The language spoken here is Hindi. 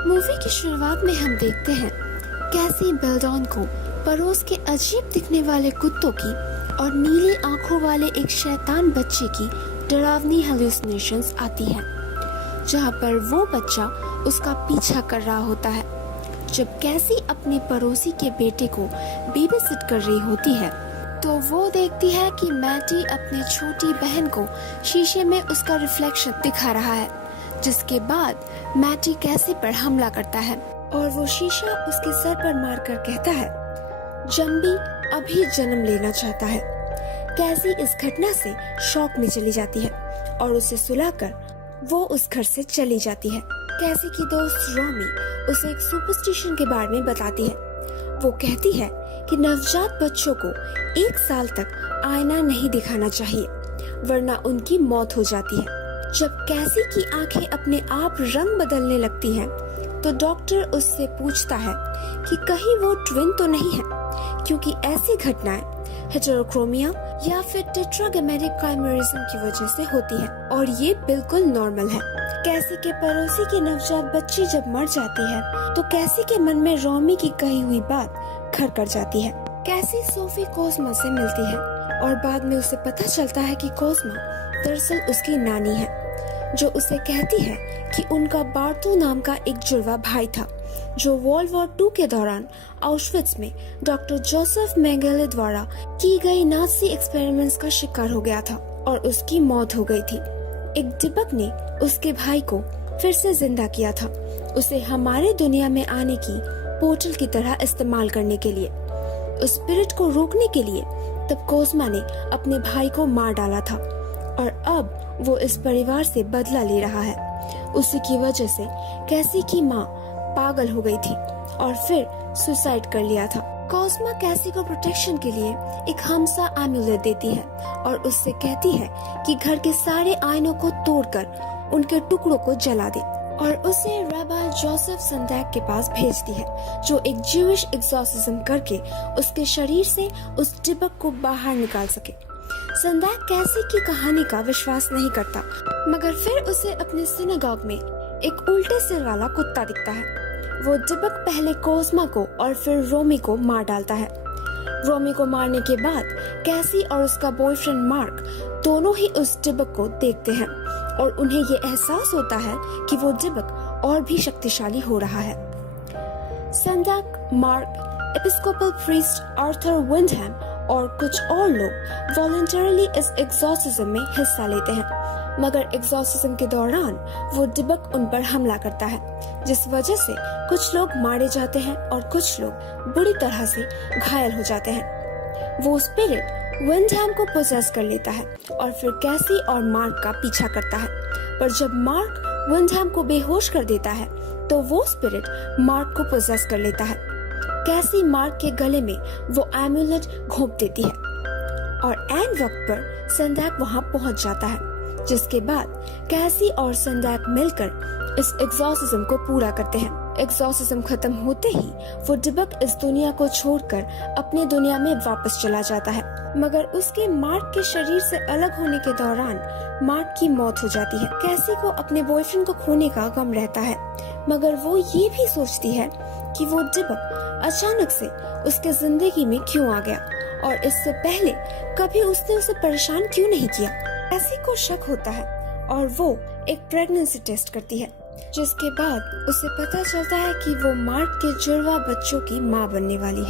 मूवी की शुरुआत में हम देखते हैं कैसी बेल्डॉन को पड़ोस के अजीब दिखने वाले कुत्तों की और नीली आंखों वाले एक शैतान बच्चे की डरावनी हेलुसिनेशंस आती हैं, जहां पर वो बच्चा उसका पीछा कर रहा होता है। जब कैसी अपने पड़ोसी के बेटे को बेबी सिट कर रही होती है तो वो देखती है कि मैटी अपनी छोटी बहन को शीशे में उसका रिफ्लेक्शन दिखा रहा है, जिसके बाद मैटी कैसी पर हमला करता है और वो शीशा उसके सर पर मारकर कहता है जम्बी अभी जन्म लेना चाहता है। कैसी इस घटना से शॉक में चली जाती है और उसे सुलाकर वो उस घर से चली जाती है। कैसी की दोस्त रोमी उसे एक सुपरस्टिशन के बारे में बताती है। वो कहती है कि नवजात बच्चों को 1 साल तक आईना नहीं दिखाना चाहिए वरना उनकी मौत हो जाती है। जब कैसी की आंखें अपने आप रंग बदलने लगती हैं, तो डॉक्टर उससे पूछता है कि कहीं वो ट्विन तो नहीं है, क्योंकि ऐसी घटनाएं हेटेरोक्रोमिया या फिर टेट्रागैमेटिक काइमेरिज्म की वजह से होती है और ये बिल्कुल नॉर्मल है। कैसी के पड़ोसी की नवजात बच्ची जब मर जाती है तो कैसी के मन में रोमी की कही हुई बात घर कर जाती है। कैसी सोफी कोस्मा से मिलती है और बाद में उसे पता चलता है कि कोस्मा दरअसल उसकी नानी है, जो उसे कहती है कि उनका बार्टो नाम का एक जुड़वा भाई था जो वर्ल्ड वॉर 2 के दौरान ऑश्विट्ज में डॉक्टर जोसेफ मेंगेले द्वारा की गई नाजी एक्सपेरिमेंट्स का शिकार हो गया था और उसकी मौत हो गई थी। एक डिबक ने उसके भाई को फिर से जिंदा किया था, उसे हमारे दुनिया में आने की पोर्टल की तरह इस्तेमाल करने के लिए। उस स्पिरिट को रोकने के लिए तब कोस्मा ने अपने भाई को मार डाला था और अब वो इस परिवार से बदला ले रहा है। उसी की वजह से कैसी की माँ पागल हो गई थी और फिर सुसाइड कर लिया था। कोस्मा कैसी को प्रोटेक्शन के लिए एक हमसा एम्यूलेट देती है और उससे कहती है कि घर के सारे आईनों को तोड़कर उनके टुकड़ों को जला दे और उसे रबा जोसेफ संदैक के पास भेजती है, जो एक ज्यूइश एक्सॉर्सिज्म करके उसके शरीर से उस डिबक को बाहर निकाल सके। संदैक कैसी की कहानी का विश्वास नहीं करता, मगर फिर उसे अपने सिनेगॉग में एक उल्टे सिर वाला कुत्ता दिखता है। वो डिबक पहले कोस्मा को और फिर रोमी को मार डालता है। रोमी को मारने के बाद कैसी और उसका बॉयफ्रेंड मार्क दोनों ही उस डिबक को देखते हैं और उन्हें ये एहसास होता है कि वो डिबक और भी शक्तिशाली हो रहा है। संदैक, मार्क, एपिस्कोपल प्रीस्ट आर्थर विंडहैम और कुछ और लोग वॉलंटरली इस एक्सॉर्सिज्म में हिस्सा लेते हैं, मगर एक्सॉर्सिज्म के दौरान वो डिबक उन पर हमला करता है, जिस वजह से कुछ लोग मारे जाते हैं और कुछ लोग बुरी तरह से घायल हो जाते हैं। वो स्पिरिट विंडहैम को पोजेस कर लेता है और फिर कैसी और मार्क का पीछा करता है, पर जब मार्क विंडहैम को बेहोश कर देता है तो वो स्पिरिट मार्क को पोजेस कर लेता है। कैसी मार्क के गले में वो एम्यूलेट घोंप देती है और एन वक्त पर संदैक वहां पहुंच जाता है, जिसके बाद कैसी और संदैक मिलकर इस एक्सॉर्सिज्म को पूरा करते हैं। एक्सॉर्सिज्म खत्म होते ही वो डिबक इस दुनिया को छोड़कर अपनी दुनिया में वापस चला जाता है, मगर उसके मार्क के शरीर से अलग होने के दौरान मार्क की मौत हो जाती है। कैसी को अपने बॉयफ्रेंड को खोने का गम रहता है, मगर वो ये भी सोचती है कि वो डिबक अचानक से उसके जिंदगी में क्यों आ गया और इससे पहले कभी उसने उसे परेशान क्यों नहीं किया। कैसी को शक होता है और वो एक प्रेगनेंसी टेस्ट करती है, जिसके बाद उसे पता चलता है कि वो मार्क के जुड़वा बच्चों की मां बनने वाली है।